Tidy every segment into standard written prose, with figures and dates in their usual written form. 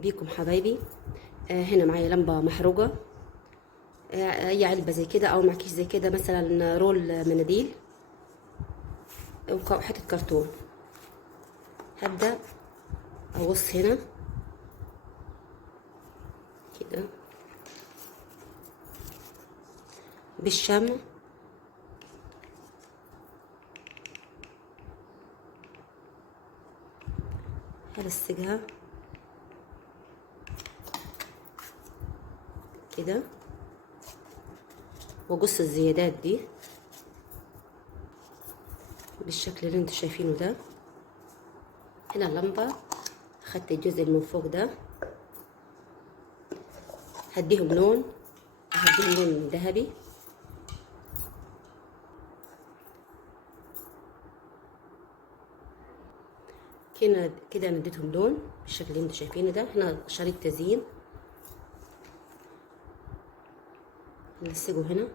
بيكم حبايبي. هنا معايا لمبة محروقة. اي علبة زي كده او معكيش زي كده، مثلا رول مناديل وحتة كرتون. هبدأ اقص هنا كده بالشمع، هلصقها كده واقص الزيادات دي بالشكل اللي انتوا شايفينه ده. هنا اللمبة اخدت الجزء اللي من فوق ده، هديهم لون ذهبي. كده انا اديتهم لون بالشكل اللي انتوا شايفينه ده. هنا شريط تزيين نلصقه هنا.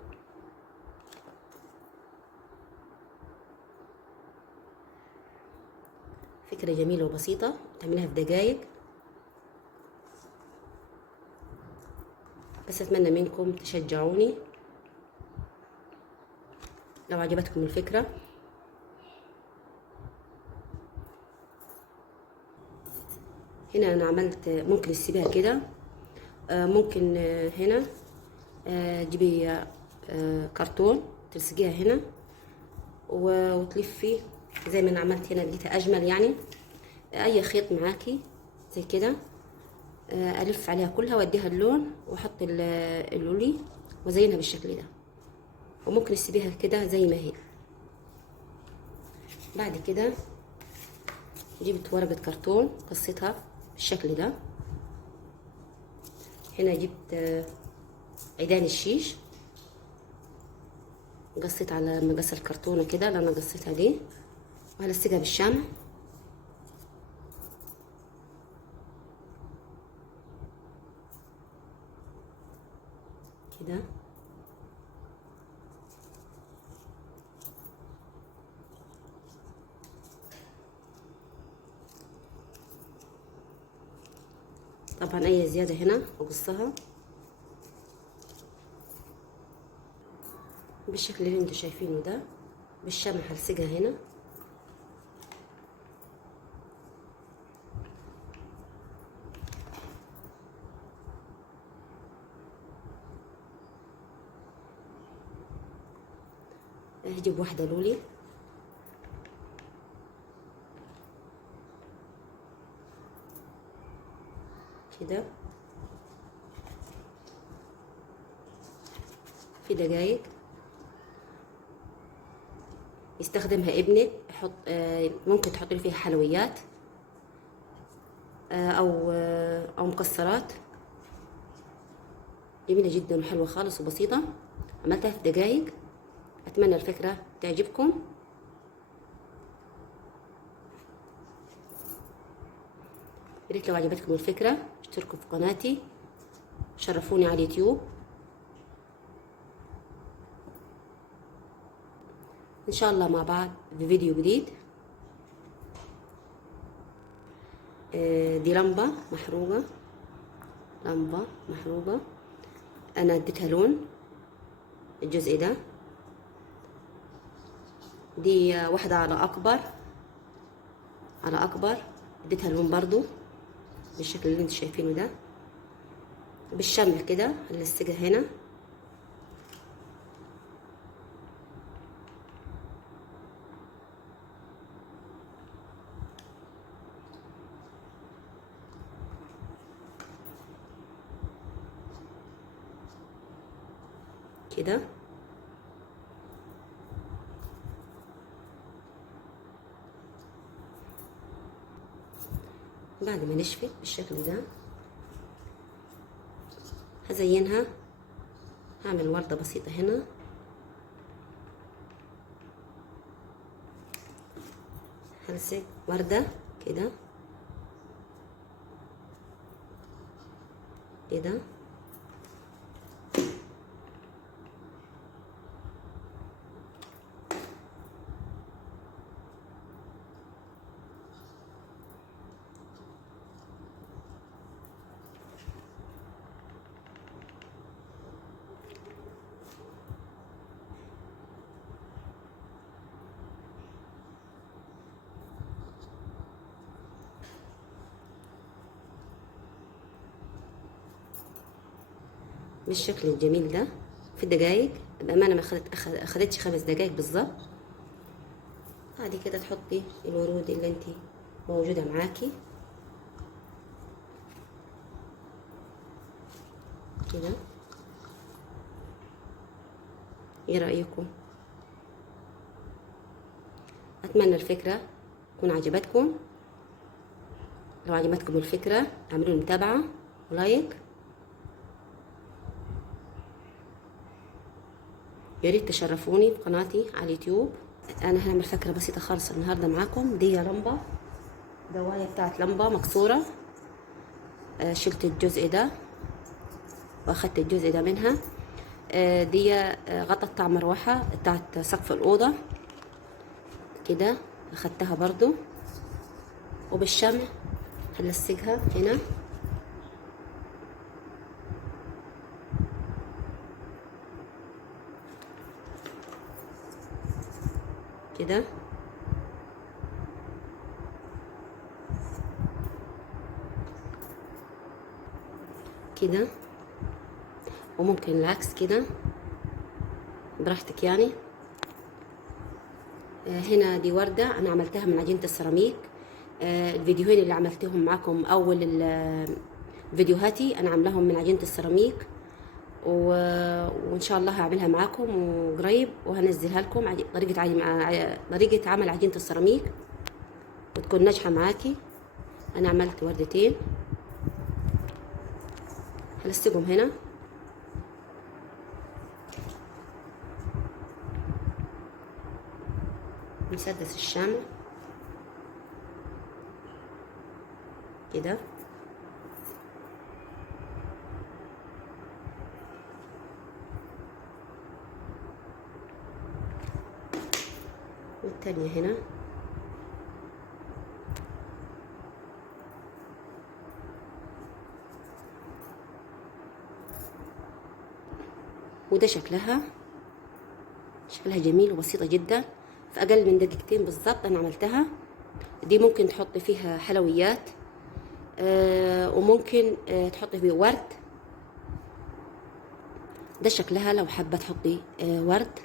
فكرة جميلة وبسيطة تعملها في دقايق، بس اتمنى منكم تشجعوني لو عجبتكم الفكرة. هنا انا عملت، ممكن تسيبيها كده، ممكن هنا تجيبي كرتون تلصقيها هنا وتلفي زي ما انا عملت هنا، لقيتها اجمل يعني. اي خيط معاكي زي كده الف عليها كلها واديها اللون واحط اللولي وزينها بالشكل ده، وممكن تسيبيها كده زي ما هي. بعد كده جبت ورقة كرتون قصيتها بالشكل ده. هنا جبت عيدان الشيش، قصيت على مقص الكرتونة كده اللي انا قصيتها دي، وهلصقها بالشمع كده. طبعا اي زيادة هنا اقصها بالشكل اللي انتوا شايفينه ده. بالشمع هلصقها هنا هجيب واحدة لولي كده في دقايق يستخدمها ابنك. يحط ممكن تحطي فيها حلويات او مكسرات. جميلة جدا وحلوة خالص وبسيطة، عملتها في دقايق. اتمنى الفكرة تعجبكم. ياريت لو عجبتكم الفكرة اشتركوا في قناتي، شرفوني على اليوتيوب. ان شاء الله مع بعض في فيديو جديد. دي لمبة محروقة، انا اديتها لون الجزء ده. دي واحدة على اكبر اديتها لون برضو بالشكل اللي انتوا شايفينه ده. بالشمع كده هنلصقها هنا كده. بعد ما نشفت بالشكل ده هزينها، هعمل وردة بسيطة هنا. هلصق وردة كده كده. بالشكل الجميل ده في دقايق. بأمانة ما أخدتش 5 دقايق بالظبط. بعد كده تحطي الورود اللي انت موجودة معاكي كده. ايه رأيكم؟ اتمنى الفكرة تكون عجبتكم. لو عجبتكم الفكرة اعملوا لي متابعة ولايك. يا ريت تشرفوني في قناتي على اليوتيوب. انا هعمل فكرة بسيطة خالص النهاردة معاكم. دي لمبة، دواية بتاعت لمبة مكسورة. شلت الجزء ده واخدت الجزء ده منها. دي غطا بتاع مروحة بتاعت سقف الأوضة كده، اخدتها برضو. وبالشمع هنلصقها هنا كده. كده وممكن العكس كده براحتك يعني. هنا دي وردة أنا عملتها من عجينة السيراميك. الفيديوهين اللي عملتهم معاكم أول فيديوهاتي أنا عاملاهم من عجينة السيراميك، وإن شاء الله هعملها معاكم وقريب وهنزلها لكم طريقة عمل عجينة السيراميك وتكون ناجحة معاكي. أنا عملت وردتين هلصقهم هنا مسدس الشمع كده. والتانية هنا. وده شكلها جميل وبسيطة جدا. في أقل من دقيقتين بالظبط أنا عملتها. دي ممكن تحطي فيها حلويات، وممكن تحطي فيه ورد. ده شكلها لو حابة تحطي ورد.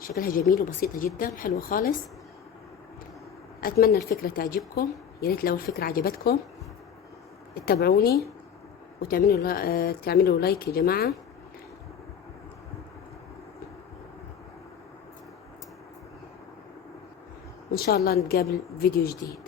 شكلها جميل وبسيطة جدا وحلوة خالص. أتمنى الفكرة تعجبكم. يا ريت لو الفكرة عجبتكم اتبعوني تعملوا لايك يا جماعة. وإن شاء الله نتقابل في فيديو جديد.